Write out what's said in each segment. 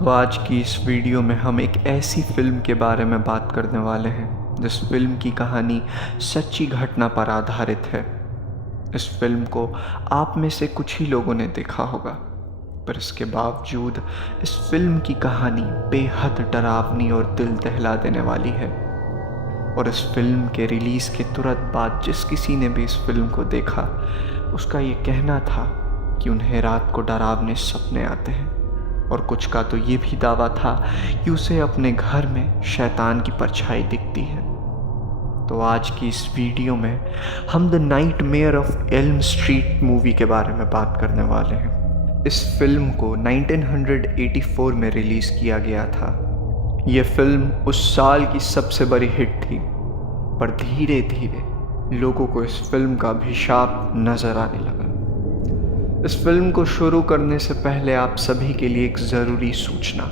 तो आज की इस वीडियो में हम एक ऐसी फिल्म के बारे में बात करने वाले हैं जिस फिल्म की कहानी सच्ची घटना पर आधारित है। इस फिल्म को आप में से कुछ ही लोगों ने देखा होगा, पर इसके बावजूद इस फिल्म की कहानी बेहद डरावनी और दिल दहला देने वाली है। और इस फिल्म के रिलीज़ के तुरंत बाद जिस किसी ने भी इस फिल्म को देखा, उसका ये कहना था कि उन्हें रात को डरावने सपने आते हैं, और कुछ का तो ये भी दावा था कि उसे अपने घर में शैतान की परछाई दिखती है। तो आज की इस वीडियो में हम the nightmare of Elm street movie के बारे में बात करने वाले हैं। इस फिल्म को 1984 में रिलीज़ किया गया था। ये फिल्म उस साल की सबसे बड़ी हिट थी, पर धीरे धीरे लोगों को इस फिल्म का अभिशाप नज़र आने लगा। इस फिल्म को शुरू करने से पहले आप सभी के लिए एक ज़रूरी सूचना।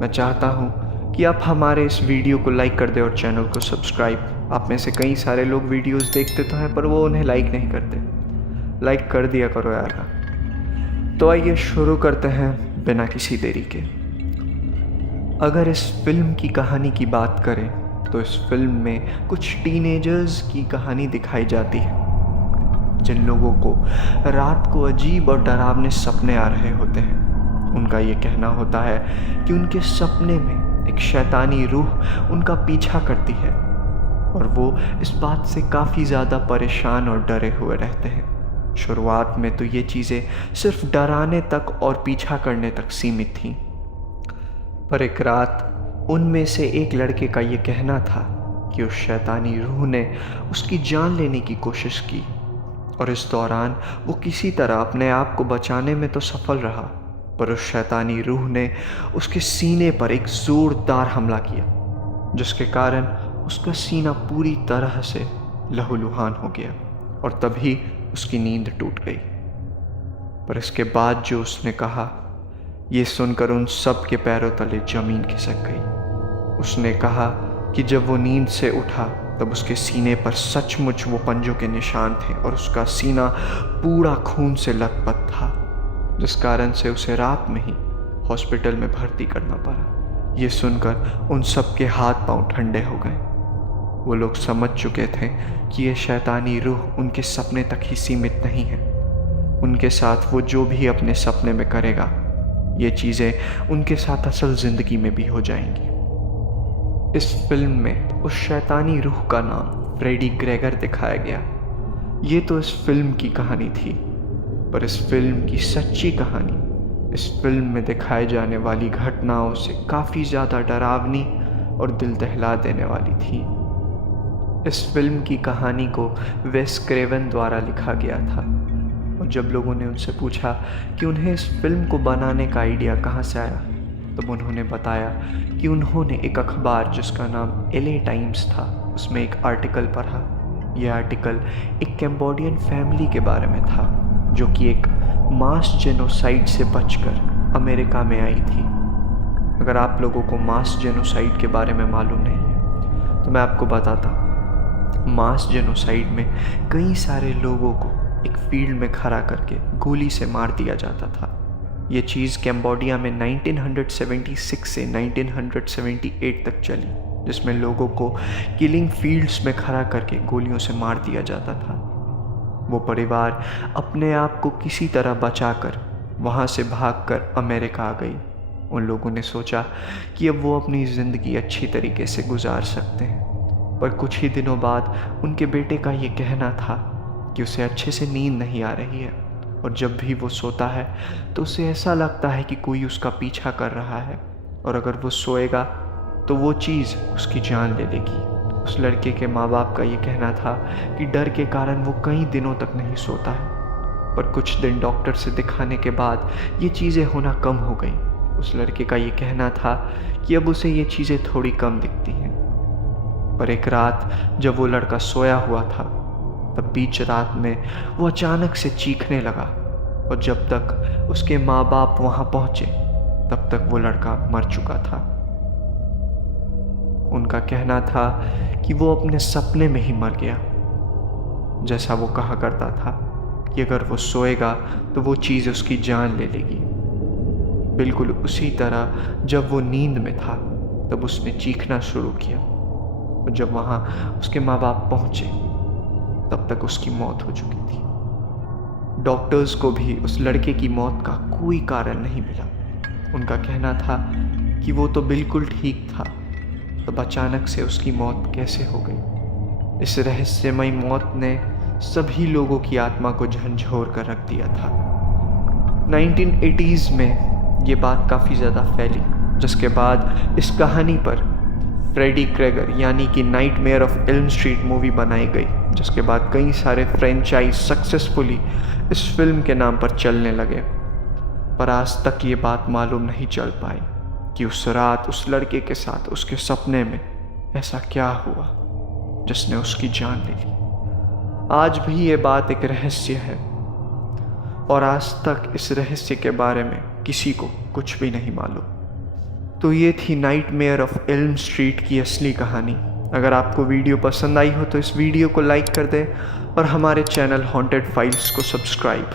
मैं चाहता हूँ कि आप हमारे इस वीडियो को लाइक कर दें और चैनल को सब्सक्राइब। आप में से कई सारे लोग वीडियोस देखते तो हैं, पर वो उन्हें लाइक नहीं करते। लाइक कर दिया करो यार। तो आइए शुरू करते हैं बिना किसी देरी के। अगर इस फिल्म की कहानी की बात करें तो इस फिल्म में कुछ टीनेजर्स की कहानी दिखाई जाती है, जिन लोगों को रात को अजीब और डरावने सपने आ रहे होते हैं। उनका ये कहना होता है कि उनके सपने में एक शैतानी रूह उनका पीछा करती है, और वो इस बात से काफ़ी ज़्यादा परेशान और डरे हुए रहते हैं। शुरुआत में तो ये चीज़ें सिर्फ डराने तक और पीछा करने तक सीमित थीं, पर एक रात उनमें से एक लड़के का ये कहना था कि उस शैतानी रूह ने उसकी जान लेने की कोशिश की, और इस दौरान वो किसी तरह अपने आप को बचाने में तो सफल रहा, पर उस शैतानी रूह ने उसके सीने पर एक ज़ोरदार हमला किया, जिसके कारण उसका सीना पूरी तरह से लहूलुहान हो गया, और तभी उसकी नींद टूट गई। पर इसके बाद जो उसने कहा, ये सुनकर उन सब के पैरों तले ज़मीन खिसक गई। उसने कहा कि जब वो नींद से उठा तब उसके सीने पर सचमुच वो पंजों के निशान थे, और उसका सीना पूरा खून से लथपथ था, जिस कारण से उसे रात में ही हॉस्पिटल में भर्ती करना पड़ा। ये सुनकर उन सब के हाथ पांव ठंडे हो गए। वो लोग समझ चुके थे कि ये शैतानी रूह उनके सपने तक ही सीमित नहीं है। उनके साथ वो जो भी अपने सपने में करेगा, ये चीज़ें उनके साथ असल ज़िंदगी में भी हो जाएंगी। इस फिल्म में उस शैतानी रूह का नाम फ्रेडी ग्रेगर दिखाया गया। ये तो इस फिल्म की कहानी थी, पर इस फिल्म की सच्ची कहानी इस फिल्म में दिखाए जाने वाली घटनाओं से काफ़ी ज़्यादा डरावनी और दिल दहला देने वाली थी। इस फिल्म की कहानी को वेस क्रेवन द्वारा लिखा गया था, और जब लोगों ने उनसे पूछा कि उन्हें इस फिल्म को बनाने का आइडिया कहाँ से आया, तब उन्होंने बताया कि उन्होंने एक अखबार जिसका नाम LA टाइम्स था, उसमें एक आर्टिकल पढ़ा। यह आर्टिकल एक कैम्बोडियन फैमिली के बारे में था, जो कि एक मास जेनोसाइड से बचकर अमेरिका में आई थी। अगर आप लोगों को मास जेनोसाइड के बारे में मालूम नहीं है तो मैं आपको बताता हूँ। मास जेनोसाइड में कई सारे लोगों को एक फील्ड में खड़ा करके गोली से मार दिया जाता था। ये चीज़ कैम्बोडिया में 1976 से 1978 तक चली, जिसमें लोगों को किलिंग फील्ड्स में खड़ा करके गोलियों से मार दिया जाता था। वो परिवार अपने आप को किसी तरह बचाकर वहाँ से भागकर अमेरिका आ गई। उन लोगों ने सोचा कि अब वो अपनी ज़िंदगी अच्छी तरीके से गुजार सकते हैं, पर कुछ ही दिनों बाद उनके बेटे का ये कहना था कि उसे अच्छे से नींद नहीं आ रही है, और जब भी वो सोता है तो उसे ऐसा लगता है कि कोई उसका पीछा कर रहा है, और अगर वो सोएगा तो वो चीज़ उसकी जान ले लेगी। उस लड़के के माँ बाप का ये कहना था कि डर के कारण वो कई दिनों तक नहीं सोता है, पर कुछ दिन डॉक्टर से दिखाने के बाद ये चीज़ें होना कम हो गई। उस लड़के का ये कहना था कि अब उसे ये चीज़ें थोड़ी कम दिखती हैं। पर एक रात जब वो लड़का सोया हुआ था, तब बीच रात में वो अचानक से चीखने लगा, और जब तक उसके माँ बाप वहाँ पहुँचे तब तक वो लड़का मर चुका था। उनका कहना था कि वो अपने सपने में ही मर गया। जैसा वो कहा करता था कि अगर वो सोएगा तो वो चीज़ उसकी जान ले लेगी। बिल्कुल उसी तरह जब वो नींद में था तब उसने चीखना शुरू किया, और जब वहाँ उसके माँ बाप पहुँचे तब तक उसकी मौत हो चुकी थी। डॉक्टर्स को भी उस लड़के की मौत का कोई कारण नहीं मिला। उनका कहना था कि वो तो बिल्कुल ठीक था, तब अचानक से उसकी मौत कैसे हो गई। इस रहस्यमयी मौत ने सभी लोगों की आत्मा को झंझोर कर रख दिया था। 1980s में ये बात काफ़ी ज़्यादा फैली, जिसके बाद इस कहानी पर फ्रेडी क्रेगर यानी कि nightmare of Elm street movie बनाई गई, जिसके बाद कई सारे फ्रेंचाइज सक्सेसफुली इस फिल्म के नाम पर चलने लगे। पर आज तक ये बात मालूम नहीं चल पाई कि उस रात उस लड़के के साथ उसके सपने में ऐसा क्या हुआ जिसने उसकी जान ले ली। आज भी ये बात एक रहस्य है और आज तक इस रहस्य के बारे में किसी को कुछ भी नहीं मालूम। तो ये थी नाइटमेयर ऑफ एल्म स्ट्रीट की असली कहानी। अगर आपको वीडियो पसंद आई हो तो इस वीडियो को लाइक कर दें और हमारे चैनल हॉन्टेड फाइल्स को सब्सक्राइब